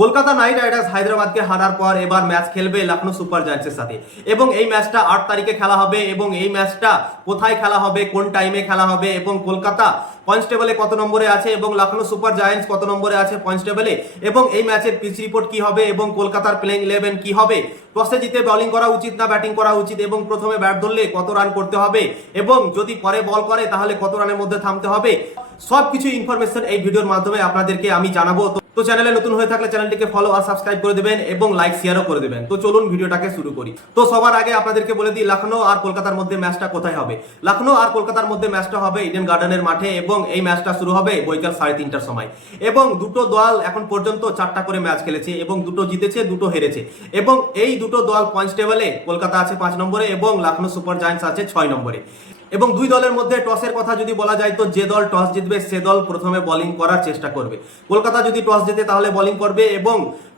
Kolkata night Riders হায়দ্রাবাদকে হারার পর এবার ম্যাচ খেলবে লখনৌ সুপার জায়ান্টসের সাথে। এবং এই ম্যাচটা আট তারিখে খেলা হবে এবং এই ম্যাচটা কোথায় খেলা হবে, কোন টাইমে খেলা হবে এবং কলকাতা পয়েন্টস টেবলে কত নম্বরে আছে এবং লখনৌ সুপার জায়ান্টস কত নম্বরে আছে পয়েন্টস টেবলে এবং এই ম্যাচের পিচ রিপোর্ট কি হবে এবং কলকাতার প্লেইং ইলেভেন কি হবে? টসে জিতে বোলিং করা উচিত না ব্যাটিং করা উচিত এবং প্রথমে ব্যাট ধরলে কত রান করতে হবে এবং যদি পরে বল করে তাহলে কত রানের মধ্যে থামতে হবে? সব কিছু ইনফরমেশন এই ভিডিওর মাধ্যমে আপনাদেরকে আমি জানাব। তো চ্যানেলে নতুন হয়ে থাকলে চ্যানেলটিকে ফলো আর সাবস্ক্রাইব করে দেবেন এবং লাইক শেয়ারও করে দেবেন। তো চলুন ভিডিওটাকে শুরু করি। তো সবার আগে আপনাদেরকে বলে দিই, লখনৌ আর কলকাতার মধ্যে ম্যাচটা কোথায় হবে? লখনৌ আর কলকাতার মধ্যে ম্যাচটা হবে ইডেন গার্ডেনের মাঠে এবং এই ম্যাচটা শুরু হবে বৈকাল সাড়ে তিনটার সময়। এবং দুটো দল এখন পর্যন্ত চারটা করে ম্যাচ খেলেছে এবং দুটো জিতেছে, দুটো হেরেছে। এবং এই দুটো দল পয়েন্টস টেবলে কলকাতা আছে পাঁচ নম্বরে এবং লখনৌ সুপার জায়ান্টস আছে ছয় নম্বরে। এবং দুই দলের মধ্যে টসের কথা যদি বলা যায়, তো যে দল টস জিতবে, সে দল প্রথমে বলিং করার চেষ্টা করবে। কলকাতা যদি টস জিতে, তাহলে বলিং করবে এবং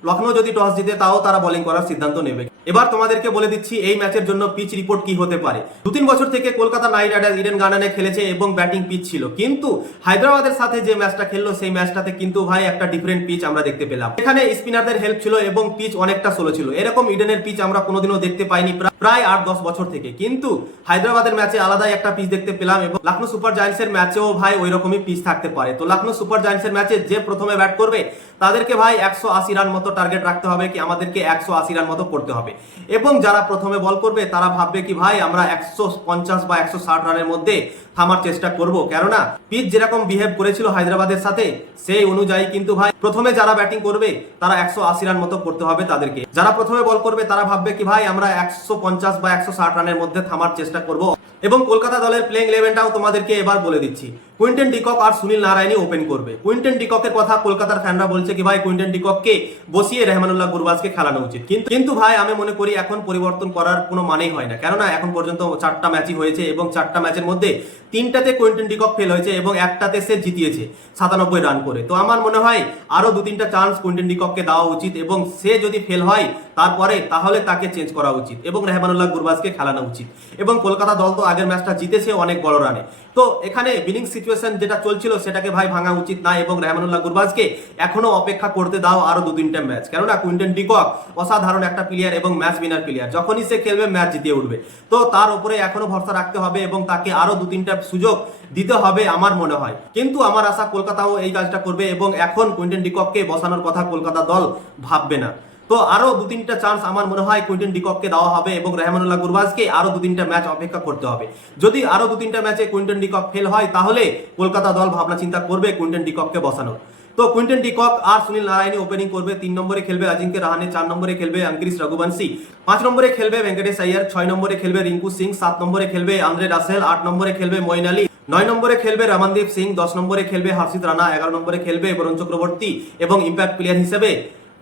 লখনৌ যদি টস জিতে, তাও তারা বোলিং করার সিদ্ধান্ত নেবে। এবার তোমাদেরকে বলে দিচ্ছি, এই ম্যাচের জন্য পিচ রিপোর্ট কি হতে পারে? দু তিন বছর থেকে কলকাতা নাইট রাইডার্স ইডেন গার্ডেনে খেলেছে এবং ব্যাটিং পিচ ছিল। কিন্তু হায়দ্রাবাদের সাথে যে ম্যাচটা খেললো, সেই ম্যাচটাতে কিন্তু ভাই একটা ডিফারেন্ট পিচ আমরা দেখতে পেলাম। এখানে স্পিনারদের হেল্প ছিল এবং পিচ অনেকটা সোলো ছিল। এরকম ইডেনের পিচ আমরা কোনোদিনও দেখতে পাইনি প্রায় আট, দশ বছর থেকে। কিন্তু হায়দ্রাবাদের ম্যাচে আলাদাই একটা পিচ দেখতে পেলাম এবং লখনৌ সুপার জায়ান্টসের ম্যাচেও ভাই ওই রকমই পিচ থাকতে পারে। তো লখনৌ সুপার জায়ান্টসের ম্যাচে যে প্রথমে ব্যাট করবে তাদেরকে ভাই একশো আশি রান মতো টার্গেট রাখতে হবে কি আমাদেরকে একশো আশি রান মতো করতে হবে। এবং যারা প্রথমে বল করবে, তারা ভাববে কি ভাই আমরা একশো পঞ্চাশ বা একশো ষাট রানের মধ্যে থামার চেষ্টা করব। কেননা, পিচ যেরকম বিহেভ করেছিল হায়দ্রাবাদের সাথে, সেই অনুযায়ী কিন্তু ভাই প্রথমে যারা ব্যাটিং করবে, তারা একশো আশি রান মতো করতে হবে তাদেরকে। যারা প্রথমে বল করবে, তারা ভাববে কি ভাই, আমরা একশো পঞ্চাশ বা একশো ষাট রানের মধ্যে থামার চেষ্টা করব। এবং কলকাতা দলের প্লেইং ইলেভেনটাও তোমাদেরকে এবার বলে দিচ্ছি। কুইন্টেন ডিকক আর সুনীল নারায়ণই ওপেন করবে। কুইন্টেন ডিককের কথা কলকাতার ফ্যানরা বলছে কি ভাই কুইন্টেন ডিকককে বসিয়ে রেহমানুল্লাহ গুরবাজকে খেলানো উচিত। কিন্তু কিন্তু ভাই, আমি মনে করি এখন পরিবর্তন করার কোনো মানেই হয় না। কেননা, এখন পর্যন্ত চারটা ম্যাচই হয়েছে এবং চারটা ম্যাচের মধ্যে তিনটাতে কুইন্টেন ডিকক ফেল হয়েছে এবং একটাতে সে জিতিয়েছে সাতানব্বই রান করে। তো আমার মনে হয় আরও দু তিনটা চান্স কুইন্টেন ডিকককে দেওয়া উচিত এবং সে যদি ফেল হয় তারপরে তাহলে তাকে চেঞ্জ করা উচিত এবং রেহমানুল্লাহ গুরবাজকে খেলানো উচিত। এবং কলকাতা দল তো আগের ম্যাচটা জিতেছে অনেক বড় রানে তো এখানে বিনিং সিচুয়েশন যেটা চলছিল সেটাকে ভাই ভাঙা উচিত না এবং রেহমানুল্লাহ গুরবাজকে এখনও অপেক্ষা করতে দাও আরও দু তিনটা ম্যাচ কেননা কুইন্টেন ডিকক অসাধারণ একটা প্লেয়ার এবং ম্যাচ উইনার প্লেয়ার যখনই সে খেলবে ম্যাচ জিতিয়ে উঠবে। তো তার উপরে এখনও ভরসা রাখতে হবে এবং তাকে আরও দু তিনটা সুযোগ দিতে হবে আমার মনে হয়। কিন্তু আমার আশা কলকাতাও এই কাজটা করবে এবং এখন কুইন্টন ডিককে বসানোর কথা কলকাতা দল ভাববে না। তো আরও দু তিনটা চান্স আমার মনে হয় কুইন্টেন ডিককে দেওয়া হবে এবং রেহমানুল্লাহ গুরবাজকে আরও দু তিনটা ম্যাচ অপেক্ষা করতে হবে। যদি আরও দু তিনটা ম্যাচে কুইন্টেন ডিকক ফেল হয়, তাহলে কলকাতা দল ভাবনা চিন্তা করবে কুইন্টেন ডিককে বসানোর। তো কুইন্টন ডিকক আর সুনীল নারায়ণী ওপেনিং করবে, তিন নম্বরে খেলবে অজিঙ্ক্য রাহানে, চার নম্বরে খেলবে অঙ্কিশ রঘুবংশী। পাঁচ নম্বরে খেলবে ভেঙ্কটেশ আয়ার ছয় নম্বরে খেলবে রিঙ্কু সিং, সাত নম্বরে খেলবে আন্দ্রে রাসেল, আট নম্বরে খেলবে মইন আলী, নয় নম্বরে খেলবে রমনদীপ সিং, দশ নম্বরে খেলবে হর্ষিত রানা, এগারো নম্বরে খেলবে বরুণ চক্রবর্তী এবং ইম্প্যাক্ট প্লেয়ার হিসেবে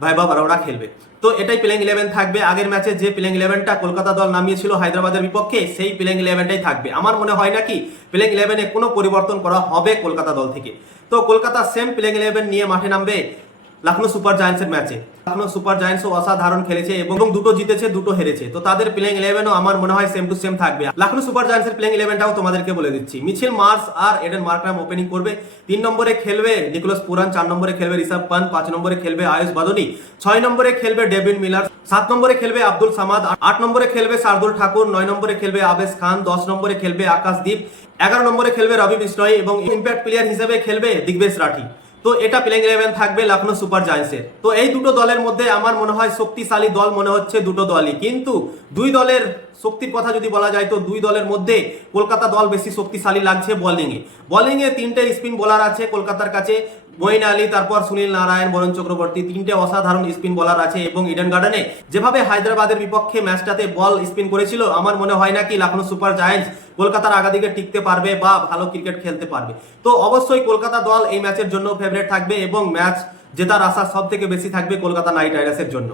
ভাইবা বারোরা খেলবে। তো এটাই প্লেইং ইলেভেন থাকবে। আগের ম্যাচে যে প্লেইং ইলেভেনটা কলকাতা দল নামিয়েছিল হায়দ্রাবাদের বিপক্ষে, সেই প্লেইং ইলেভেনটাই থাকবে। আমার মনে হয় না কি প্লেইং ইলেভেনে কোনো পরিবর্তন করা হবে কলকাতা দল থেকে। তো কলকাতা সেম প্লেইং ইলেভেন নিয়ে মাঠে নামবে। লখনৌ সুপার জায়ান্টসের ম্যাচে। লখনৌ সুপার জায়ান্টসও অসাধারণ খেলেছে এবং দুটো জিতেছে, দুটো হেরেছে। তো তাদের প্লেইং ইলেভেনও আমার মনে হয় সেম টু সেম থাকবে। লখনৌ সুপার জায়ান্টসের প্লেইং ইলেভেনটাও তোমাদেরকে বলে দিচ্ছি। মিছিল মার্স আর এডেন মার্করাম ওপেনিং করবে। তিন নম্বরে খেলবে নিকোলাস পুরান, চার নম্বরে খেলবে ঋষভ পান পাঁচ নম্বরে খেলবে আয়ুষ বাদনী, ছয় নম্বরে খেলবে ডেভিড মিলার, সাত নম্বরে খেলবে আব্দুল সামাদ, আট নম্বরে খেলবে শার্দুল ঠাকুর, নয় নম্বরে খেলবে আবেশ খান, দশ নম্বরে খেলবে আকাশদীপ, এগারো নম্বরে খেলবে রবি বিষ্ণয় এবং ইম্প্যাক্ট প্লেয়ার হিসেবে খেলবে দিগ্বেশ রাঠি। তো এটা প্লেইং ইলেভেন থাকবে লখনৌ সুপার জায়ান্টসের তো এই দুটো দলের মধ্যে আমার মনে হয় শক্তিশালী দল মনে হচ্ছে দুটো দলই। কিন্তু দুই দলের শক্তির কথা যদি বলা যায় তো দুই দলের মধ্যে কলকাতা দল বেশি শক্তিশালী লাগছে বোলিংয়ে বোলিংয়ে তিনটে স্পিন বোলার আছে কলকাতার কাছে, মঈন আলী, তারপর সুনীল নারায়ণ, বরুণ চক্রবর্তী, তিনটে অসাধারণ স্পিন বোলার আছে এবং ইডেন গার্ডেনে যেভাবে হায়দ্রাবাদের বিপক্ষে ম্যাচটাতে বল স্পিন করেছিল, আমার মনে হয় না কি লখনৌ সুপার জায়ান্টস কলকাতার আগাদিকে টিকতে পারবে বা ভালো ক্রিকেট খেলতে পারবে। তো অবশ্যই কলকাতা দল এই ম্যাচের জন্য ফেভারিট থাকবে এবং ম্যাচ জেতার আশা সব থেকে বেশি থাকবে কলকাতা নাইট রাইডার্সের জন্য।